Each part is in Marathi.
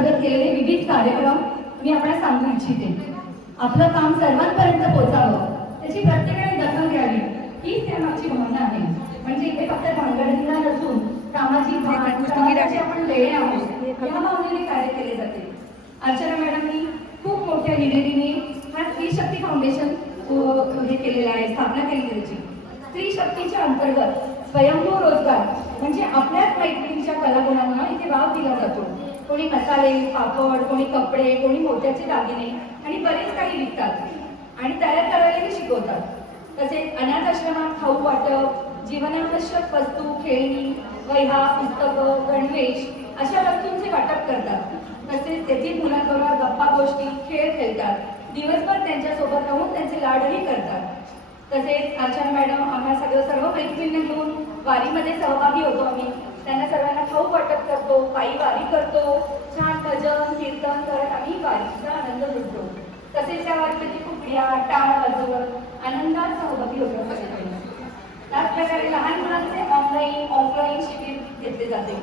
अंतर्गत केलेले विविध कार्यक्रम मी आपल्याला सांगू इच्छिते. आपलं काम सर्वांपर्यंत पोहोचावं त्याची प्रत्येकाने दखल घ्यावी. ही त्यामागची भावना आहे. म्हणजे इथे फक्त भांगडीला नसून समाजाचे आपण लेणे आहोत. या भावनेने कार्य केले जाते. अर्चना मॅडमनी खूप मोठ्या हिरिरीने हा स्त्री शक्ती फाउंडेशन हे केलेलं आहे स्थापना केली त्याची. स्त्री शक्तीच्या अंतर्गत स्वयंभू रोजगार म्हणजे आपल्याच मैत्रिणीच्या कलागुणांना इथे वाव दिला जातो. कोणी मसाले पापड कोणी कपडे कोणी मोत्याचे दागिने आणि बरेच काही विकतात. आणि तयार करायलाही शिकवतात. तसेच अनाथ आश्रमात खाऊ वाटप जीवनावश्यक वस्तू खेळणी वह्या पुस्तकं गणवेश अशा वस्तूंचे वाटप करतात. तसेच तेथील मुलांबरोबर गप्पा गोष्टी खेळ खेळतात. दिवसभर त्यांच्यासोबत राहून त्यांचे लाडही करतात. तसेच आचार्य मॅडम आम्हा सगळं सर्व मैत्रिणींना घेऊन वारीमध्ये सहभागी होतो आम्ही. त्यांना सर्वांना खाऊ वाटप करतो पायी वारी करतो छान भजन कीर्तन करत आम्ही वारीचा आनंद लुटतो तसेच त्या वारीमध्ये कुकड्या टाळ वाजवत आनंदात सहभागी होतो. त्याचप्रकारे प्रकारे लहान मुलांचे ऑनलाईन ऑफलाईन शिबिर घेतले जाते.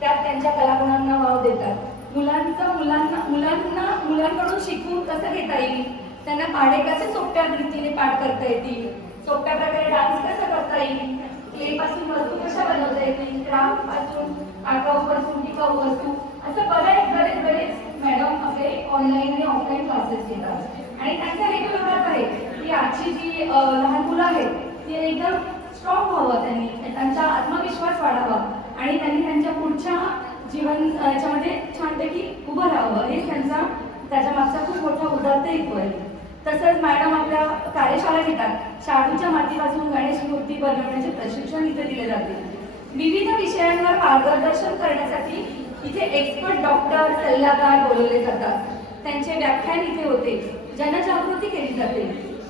त्यात त्यांच्या कलागुणांना वाव देतात. मुलांचं मुलांना मुलांना मुलांकडून शिकून कसं घेता येईल? त्यांना पाढे कसे सोप्या रीतीने पाठ करता येतील? सोप्या प्रकारे डान्स कसा करता येईल? क्ले पासून वस्तू कशा बनवता येतील क्राफ्टपासून आगाऊ पासून टिकाऊ वस्तू असं बरेच बरेच बरेच मॅडम आपले ऑनलाईन आणि ऑफलाईन क्लासेस घेतात. आणि त्यांचा हेतू एवढाच आहे की आजची जी लहान मुलं आहेत ती एकदम स्ट्रॉंग व्हावं त्यांनी त्यांचा आत्मविश्वास वाढावा. आणि त्यांनी त्यांच्या पुढच्या जीवन याच्यामध्ये छानपैकी उभं राहावं. हे त्यांचा त्याच्या मागचा खूप मोठा उदात्त हेतू आहे तसंच मॅडम आपल्या कार्यशाळा घेतात. शाडूच्या मातीपासून गणेश मूर्ती बनवण्याचे प्रशिक्षण इथे दिले जाते. विविध विषयांवर मार्गदर्शन करण्यासाठी इथे एक्सपर्ट डॉक्टर सल्लागार बोलवले जातात. त्यांचे व्याख्यान इथे होते. जनजागृती केली जाते.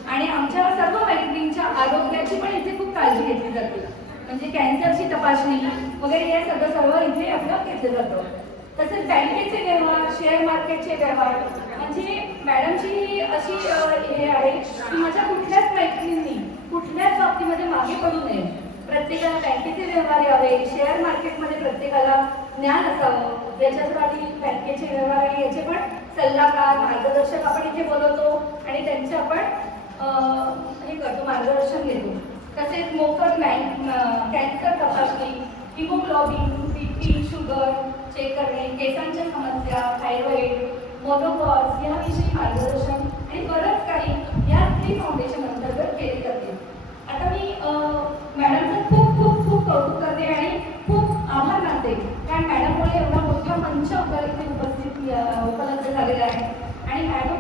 आणि आमच्या सर्व मैत्रिणींच्या आरोग्याची पण इथे खूप काळजी घेतली जाते. म्हणजे कॅन्सरची तपासणी वगैरे हे सगळं सर्व इथे आपलं घेतलं जातं. तसेच बँकेचे व्यवहार शेअर मार्केटचे व्यवहार म्हणजे मॅडमची ही अशी हे आहे की माझ्या कुठल्याच मैत्रिणींनी कुठल्याच बाबतीमध्ये मागे पडू नये. प्रत्येकाला बँकेचे व्यवहार यावे शेअर मार्केटमध्ये प्रत्येकाला ज्ञान असावं. याच्यासाठी बँकेचे व्यवहार आणि याचे पण सल्लागार मार्गदर्शक आपण इथे बोलवतो आणि त्यांचे आपण हे करतो मार्गदर्शन घेतो. तसेच मोफत बँक कॅन्सर तपासणी हिमोग्लोबिन बीपी शुगर चेक करणे केसांच्या समस्या थायरॉइड मोनोपॉज याविषयी मार्गदर्शन आणि बरंच काही या स्त्री फाउंडेशन अंतर्गत केले जाते. आता मी मॅडमचं खूप खूप खूप कौतुक करते आणि खूप आभार मानते. कारण मॅडममुळे एवढा मोठा मंच आपल्याला इथे उपस्थित उपलब्ध झालेला आहे. आणि मॅडम